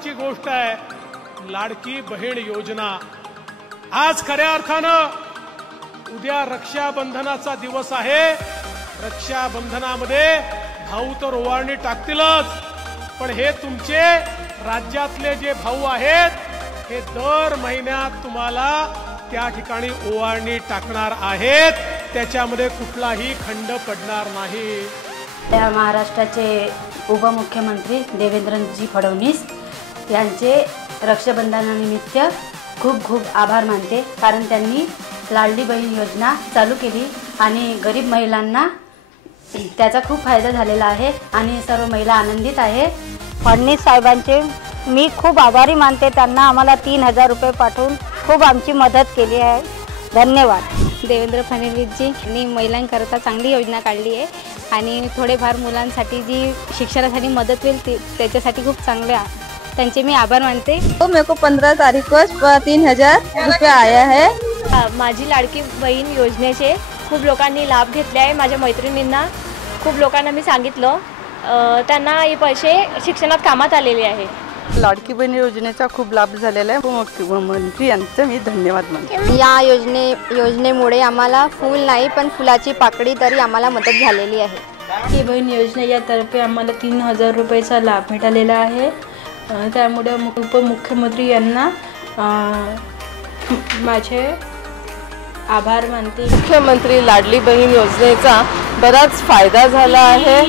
महत्वाची गोष्ट आहे लाडकी बहीण योजना। आज खऱ्या अर्थानं उद्या रक्षाबंधनाचा दिवस आहे। रक्षाबंधनामध्ये भाऊ तर ओवाळणी टाकतीलच, पण हे तुमचे राज्यातले जे भाऊ आहेत हे दर महिन्यात तुम्हाला त्या ठिकाणी ओवाळणी टाकणार आहेत, त्याच्यामध्ये कुठलाही खंड पडणार नाही। त्या महाराष्ट्राचे उपमुख्यमंत्री देवेंद्रजी फडणवीस यांचे रक्षाबंधनानिमित्त खूप खूप आभार मानते, कारण त्यांनी लाडली बहीण योजना चालू केली आणि गरीब महिलांना त्याचा खूप फायदा झालेला आहे आणि सर्व महिला आनंदित आहे। फडणवीस साहेबांचे मी खूप आभारी मानते, त्यांना आम्हाला 3000 रुपये पाठवून खूप आमची मदत केली आहे। धन्यवाद। देवेंद्र फडणवीसजी यांनी महिलांकरता चांगली योजना काढली आहे आणि थोडेफार मुलांसाठी जी शिक्षणासाठी मदत होईल त्याच्यासाठी खूप चांगले त्यांचे मी आभार मानते। तो मेरे को 15 तारीख को 3000 रुपये आया है। माझी लाडकी बहीण योजनेचे खूप लोकांनी लाभ घेतले आहे। माझ्या मैत्रिणींना खूप लोकांना मी सांगितलं, त्यांना हे पैसे शिक्षणात कामात आलेले आहे। लाडकी बहीण योजनेचा खूप लाभ झालेला आहे। मुख्यमंत्री यांचे मी धन्यवाद मानते। या योजनेमुळे आम्हाला फूल नाही पण फुलाची पाकळी तरी आम्हाला मदत झालेली आहे। लाडकी बहीण योजनेतर्फे आम्हाला 3000 रुपयाचा लाभ मिळालेला आहे। त्यामुळे उपमुख्यमंत्री यांना माझे आभार मानते। मुख्यमंत्री लाडली बहीण योजनेचा बराच फायदा झाला आहे।